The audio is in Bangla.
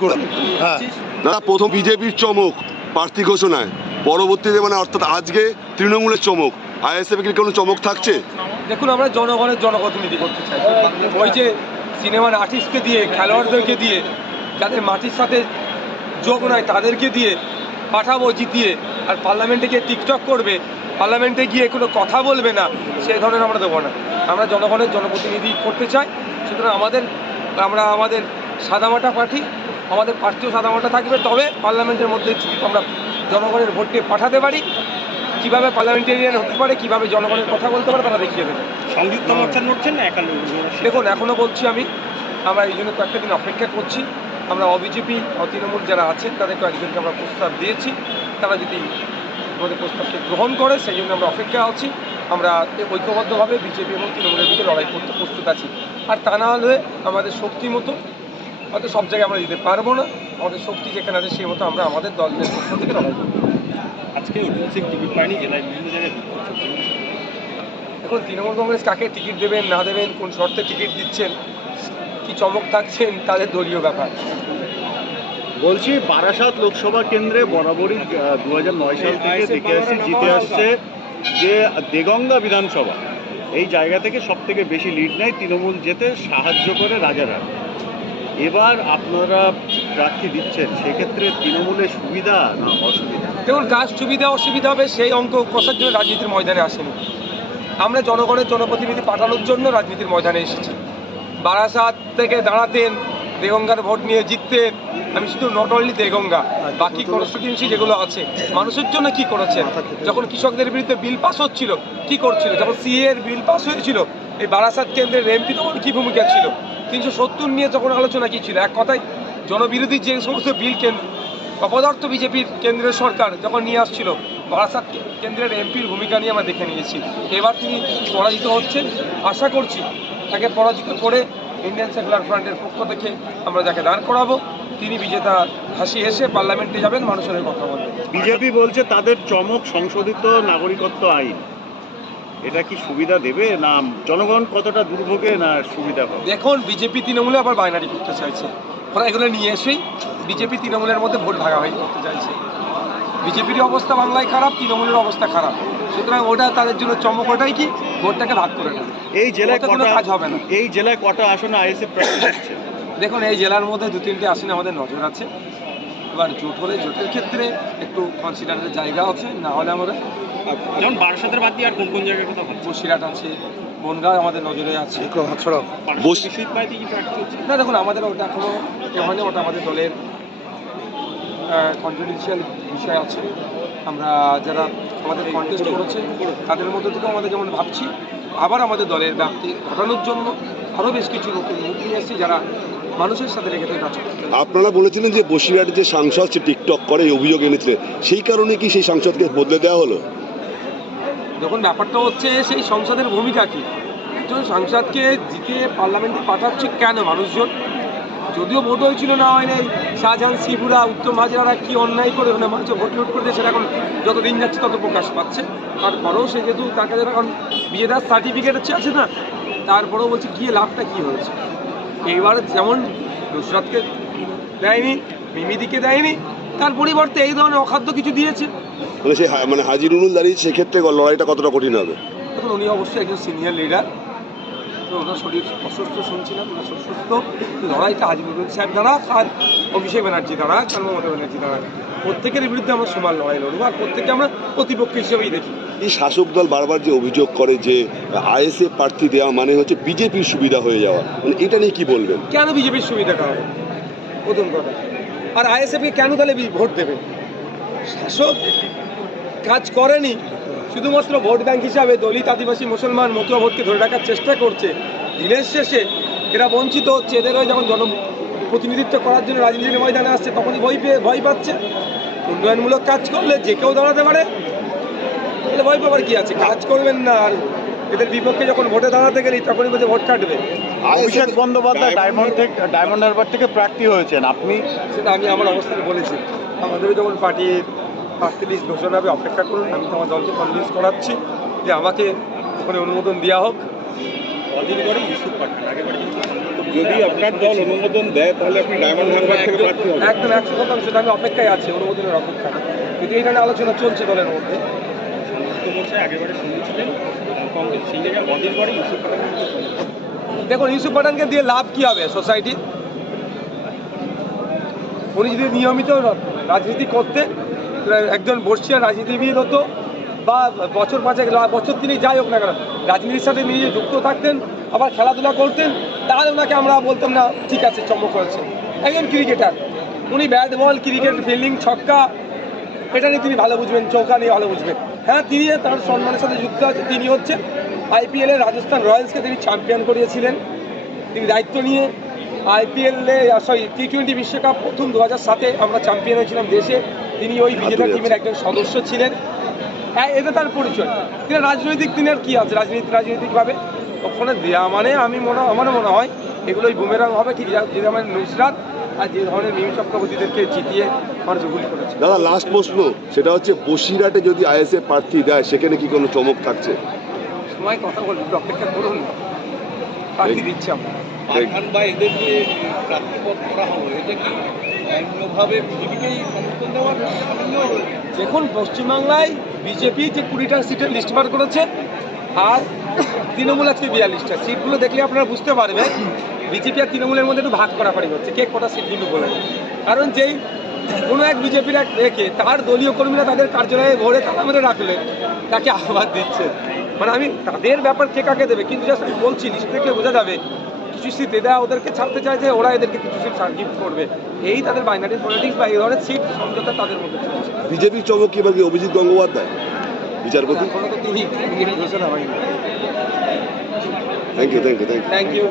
দাদা, প্রথম বিজেপির চমক প্রার্থী ঘোষণায়, পরবর্তীতে মানে অর্থাৎ আজকে তৃণমূলের চমক, আইএসএফ কি কোনো চমক থাকছে? দেখুন, আমরা জনগণের জনপ্রতিনিধি করতে চাই। ওই যে সিনেমার আর্টিস্টকে দিয়ে, খেলোয়াড়দেরকে দিয়ে, যাদের মাটির সাথে যোগ নয় তাদেরকে দিয়ে পাঠাবো জিতিয়ে, আর পার্লামেন্টে গিয়ে টিকটক করবে, পার্লামেন্টে গিয়ে কোনো কথা বলবে না, সে ধরনের আমরা দেবো না। আমরা জনগণের জনপ্রতিনিধি করতে চাই। সুতরাং আমাদের সাদামাটা পার্টি, আমাদের প্রার্থীও সাদামাটা থাকবে। তবে পার্লামেন্টের মধ্যে আমরা জনগণের ভোট দিয়ে পাঠাতে পারি, কীভাবে পার্লামেন্টেরিয়ান হতে পারে, কীভাবে জনগণের কথা বলতে পারে, তারা দেখিয়ে দেবে। সংযুক্ত মোর্চা নড়ছেন না একা? দেখুন, এখনও বলছি আমরা এই জন্য কয়েকটা দিন অপেক্ষা করছি। আমরা অবিজেপি তৃণমূল যারা আছেন তাদের কয়েকজনকে আমরা প্রস্তাব দিয়েছি, তারা যদি আমাদের প্রস্তাবকে গ্রহণ করে সেই জন্য আমরা অপেক্ষা আছি। আমরা ঐক্যবদ্ধভাবে বিজেপি এবং তৃণমূলের দিকে লড়াই করতে প্রস্তুত আছি। আর তা না হলে আমাদের শক্তি মতো হয়তো সব জায়গায় আমরা দিতে পারবো না, আমাদের শক্তি যেখানে আছে সেই মতো আমরা আমাদের দলের পক্ষ থেকে লড়াই করব। আজকে টিকিট পাইনি, জেলায় বিভিন্ন জায়গায়। এখন তৃণমূল কংগ্রেস কাকে টিকিট দেবেন না দেবেন, কোন শর্তে টিকিট দিচ্ছেন, কি চমক থাকছেন, তাদের দলীয় ব্যাপার। বলছি, বারাসাত লোকসভা কেন্দ্রে বরাবরই 2009 সাল থেকে দেখে আসছি জিতে আসছে যে দেগঙ্গা বিধানসভা, এই জায়গা থেকে সব থেকে বেশি লিড নেয় তৃণমূল, যেতে সাহায্য করে রাজারহাট। এবার আপনারা প্রার্থী দিচ্ছেন, সেক্ষেত্রে তৃণমূলের সুবিধা না অসুবিধা? দেখুন, কাজ সুবিধা অসুবিধা হবে সেই অঙ্ক কষার জন্য রাজনীতির ময়দানে আসেনি। আমরা জনগণের জনপ্রতিনিধি পাঠানোর জন্য রাজনীতির ময়দানে এসেছি। বারাসাত থেকে দাঁড়াতেন, দেগঙ্গার ভোট নিয়ে জিততেন। আমি শুধু নট অনলি দেগঙ্গা, বাকি কনস্টিটিউয়েন্সি যেগুলো আছে মানুষের জন্য কি করেছেন। যখন কৃষকদের বিরুদ্ধে বিল পাস হচ্ছিল কি করছিল, যখন সিএ এর বিল পাস হয়েছিল এই বারাসাত কেন্দ্রের এমপি তখন কী ভূমিকা ছিল, 370 নিয়ে যখন আলোচনা কী ছিল, এক কথায় জনবিরোধী যে সমস্ত বিল অপদার্থ বিজেপির কেন্দ্রের সরকার যখন নিয়ে আসছিল, বারাসাত কেন্দ্রের এমপির ভূমিকা নিয়ে আমরা দেখে নিয়েছি। এবার তিনি পরাজিত হচ্ছেন, আশা করছি তাকে পরাজিত করে ইন্ডিয়ান সেকুলার ফ্রন্টের পক্ষ থেকে আমরা যাকে দাঁড় করাবো তিনি বিজেতা হাসি হেসে পার্লামেন্টে যাবেন, মানুষের কথা বলবেন। বিজেপি বলছে তাদের চমক সংশোধিত নাগরিকত্ব আইন, এটা কি সুবিধা দেবে না জনগণ কতটা দুর্ভোগে না সুবিধা পাবে? দেখুন, বিজেপি তৃণমূলে আবার বাইনারি করতে চাইছে। ওরা এগুলো নিয়ে এসেই বিজেপি তৃণমূলের মধ্যে ভোট ভাগাভাগি করতে চাইছে। বিজেপির অবস্থা বাংলায় খারাপ, তৃণমূলের অবস্থা খারাপ, সুতরাং ওটা তাদের জন্য চমক। ওটাই কি ভোটটাকে ভাগ করে নেবে। এই জেলায় কোনো কাজ হবে না। এই জেলায় কটা আসনে আইএসএফ প্রার্থী দিচ্ছে? দেখুন, এই জেলার মধ্যে 2-3টে আসনে আমাদের নজর আছে। এবার জোট হলে জোটের ক্ষেত্রে একটু কনসিডারের জায়গা আছে, না হলে আমরা যেমন বারাসাতের বাদ দিয়ে আর কোন কোন জায়গায় কথা বলছি? বসিরহাট আছে, বনগাঁ আমাদের নজরে আছে। না, দেখুন, আমাদের ওটা এখনো হয়নি, ওটা আমাদের দলের কনফিডেন্সিয়াল বিষয় আছে। আমরা যারা আমাদের কন্টেস্ট করেছে তাদের মধ্যে থেকেও আমাদের যেমন ভাবছি, আবার আমাদের দলের ব্যাপ্তি ঘটানোর জন্য আরও বেশ কিছু নতুন মুখ নিয়ে এসেছি যারা মানুষের সাথে রেখে কাজ করছে। আপনারা বলেছিলেন যে বসিরহাটে যে সাংসদ সে টিকটক করে এই অভিযোগ এনেছিলেন, সেই কারণে কি সেই সাংসদকে বদলে দেওয়া হলো? যখন ব্যাপারটা হচ্ছে সেই সংসদের ভূমিকা কী, একজন সাংসদকে জিতে পার্লামেন্টে পাঠাচ্ছে কেন মানুষজন? যদিও ভোট হয়েছিল না হয় নাই, শাহজাহান শিবুরা, উত্তম হাজরারা কি অন্যায় করে ওখানে মানুষ ভোট লুট করতে, সেটা এখন যত দিন যাচ্ছে তত প্রকাশ পাচ্ছে। তারপরেও সে যেহেতু তার কাছে এখন বিয়েদার সার্টিফিকেট আছে না, তারপরেও বলছে গিয়ে লাভটা কী হয়েছে। এইবার যেমন নুসরাতকে দেয়নি, মিমিদিকে দেয়নি, তার পরিবর্তে এই ধরনের অখাদ্য কিছু দিয়েছে। মানে সে হাজিরুল দাঁড়িয়ে, সেক্ষেত্রে লড়াইটা কতটা কঠিন হবে? দেখুন, উনি অবশ্যই একজন সিনিয়র লিডার, তো ওনার শরীর অসুস্থ শুনছিলাম, ওনার সুস্থ। লড়াইটা হাজিরুল সাহেব দ্বারা আর অভিষেক ব্যানার্জি দ্বারা, মমতা ব্যানার্জি দ্বারা, প্রত্যেকের বিরুদ্ধে আমরা সমান লড়াই লড়বো, আর প্রত্যেককে আমরা প্রতিপক্ষ হিসেবেই দেখি। এই শাসক দল বারবার যে অভিযোগ করে যে আইএসএফ প্রার্থী দেওয়া মানে হচ্ছে বিজেপির সুবিধা হয়ে যাওয়া, মানে এটা নিয়ে কি বলবেন? কেন বিজেপির সুবিধাটা হবে প্রথম কথা, আর আইএসএফকে কেন তাহলে ভোট দেবে? শাসক কাজ করেনি, শুধুমাত্র ভোট ব্যাংক হিসাবে দলিত, আদিবাসী, মুসলমান, মতুয়া ভোটকে ধরে রাখার চেষ্টা করছে। দিনের শেষে এরা বঞ্চিত হচ্ছে। এদেরও যখন জনপ্রতিনিধিত্ব করার জন্য রাজনীতির ময়দানে আসছে তখনই ভয় পাচ্ছে। উন্নয়নমূলক কাজ করলে যে কেউ দাঁড়াতে পারে, তাহলে ভয় পাবার কি আছে? কাজ করবেন না, আর এদের বিপক্ষে যখন ভোটে দাঁড়াতে গেলি তখনই বলছে ভোট কাটবে। অভিষেক বন্দ্যোপাধ্যায় ডায়মন্ড হারবার থেকে প্রার্থী হয়েছেন, আপনি সেটা আমি আমার অবস্থানে বলেছি। আমাদেরও যখন পার্টির প্রার্থী লিস্ট ঘোষণা হবে অপেক্ষা করুন। আমি তো আমার দলকে কনভিন্স করাচ্ছি যে আমাকে ওখানে অনুমোদন দেওয়া হোক। কদিন পরে ইউসুফ পাঠান, আগেবারে কিন্তু যদি আপনার দল অনুমোদন দেয় তাহলে আপনি ডায়মন্ড হারবার থেকে প্রার্থী হবেন। একদম 100% আমি অপেক্ষায় আছি অনুমোদনের অপেক্ষায়, কিন্তু এই নিয়ে আলোচনা চলছে দলের মধ্যে। তো বলছে আগেবারে শুনেছিলেন কংগ্রেস সেই জায়গায় বদির পরে ইউসুফ পাঠান। দেখুন ইউসুফ পাঠানকে দিয়ে লাভ কি হবে সোসাইটি? উনি যদি নিয়মিত রাজনীতি করতেন, একজন বর্ষিয়ান রাজনীতিবিদ হতো, বা বছর পাঁচেক বছর তিনি যাই হোক না কেন রাজনীতির সাথে নিজে যুক্ত থাকতেন, আবার খেলাধুলা করতেন, তাহলে ওনাকে আমরা বলতাম না ঠিক আছে চমক হয়েছে। একজন ক্রিকেটার, উনি ব্যাট বল ক্রিকেট ফিল্ডিং ছক্কা এটা নিয়ে তিনি ভালো বুঝবেন, চৌকা নিয়ে ভালো বুঝবেন। হ্যাঁ, তিনি তার সম্মানের সাথে যুক্ত আছে। তিনি হচ্ছেন আইপিএলে রাজস্থান রয়্যালসকে তিনি চ্যাম্পিয়ন করিয়েছিলেন। তিনি দায়িত্ব নিয়ে আইপিএলে T20 বিশ্বকাপ প্রথম 2007-এ আমরা চ্যাম্পিয়ন হয়েছিলাম দেশে, তিনি ওই বিজেতা টিমের একজন সদস্য ছিলেন। হ্যাঁ, এটা তার পরিচয়। তিনি রাজনৈতিক, দিনের কী আছে রাজনৈতিকভাবে ওখানে দেওয়া মানে আমার মনে হয় এগুলোই বুমেরাং হবে, ঠিক যে ধরনের নুসরাত আর যে ধরনের মিমি চক্রবর্তীদেরকে জিতিয়ে মানুষ গুলি করেছে। দাদা লাস্ট প্রশ্ন, সেটা হচ্ছে বসিরহাটে যদি আইএসএফ প্রার্থী দেয় সেখানে কি কোনো চমক থাকছে? সময় কথা বলবো, অপেক্ষা করুন, প্রার্থী দিচ্ছি আমরা। পাঠান বা এদের যে প্রার্থীপদ করা হলো এটা কি অন্যভাবে বিজেপিকেই সমর্থন দেওয়ার সামান্য? দেখুন পশ্চিমবাংলায় বিজেপি যে 20টা সিটের লিস্ট বার করেছে, আর তৃণমূল আজকে 42টা। সিটগুলো দেখলে আপনারা বুঝতে পারবেন বিজেপি আর তৃণমূলের মধ্যে একটু ভাগ করাপাড়ি হচ্ছে, কে কটা সিট কিন্তু বলে। কারণ যেই কোনো এক বিজেপির এক রেখে তার দলীয় কর্মীরা তাদের কার্যালয়ে ভরে তারা মেরে রাখলেন, তাকে আহ্বান দিচ্ছে। মানে আমি তাদের ব্যাপার কে কাকে দেবে, কিন্তু জাস্ট আমি বলছি লিস্ট থেকে বোঝা যাবে কিছু সিট এরা ওদেরকে ছাড়তে চায় যে ওরা এদেরকে কিছু সিট গিফট করবে। এই তাদের বাইনারি পলিটিক্স বা এই ধরনের সিট সমঝোতা তাদের মধ্যে চলছে। বিজেপির চমক কি এবার কি অভিজিৎ গঙ্গোপাধ্যায় বিচারপতি? এখনো তো তিনি ঘোষণা হয়নি। Thank you. Thank you.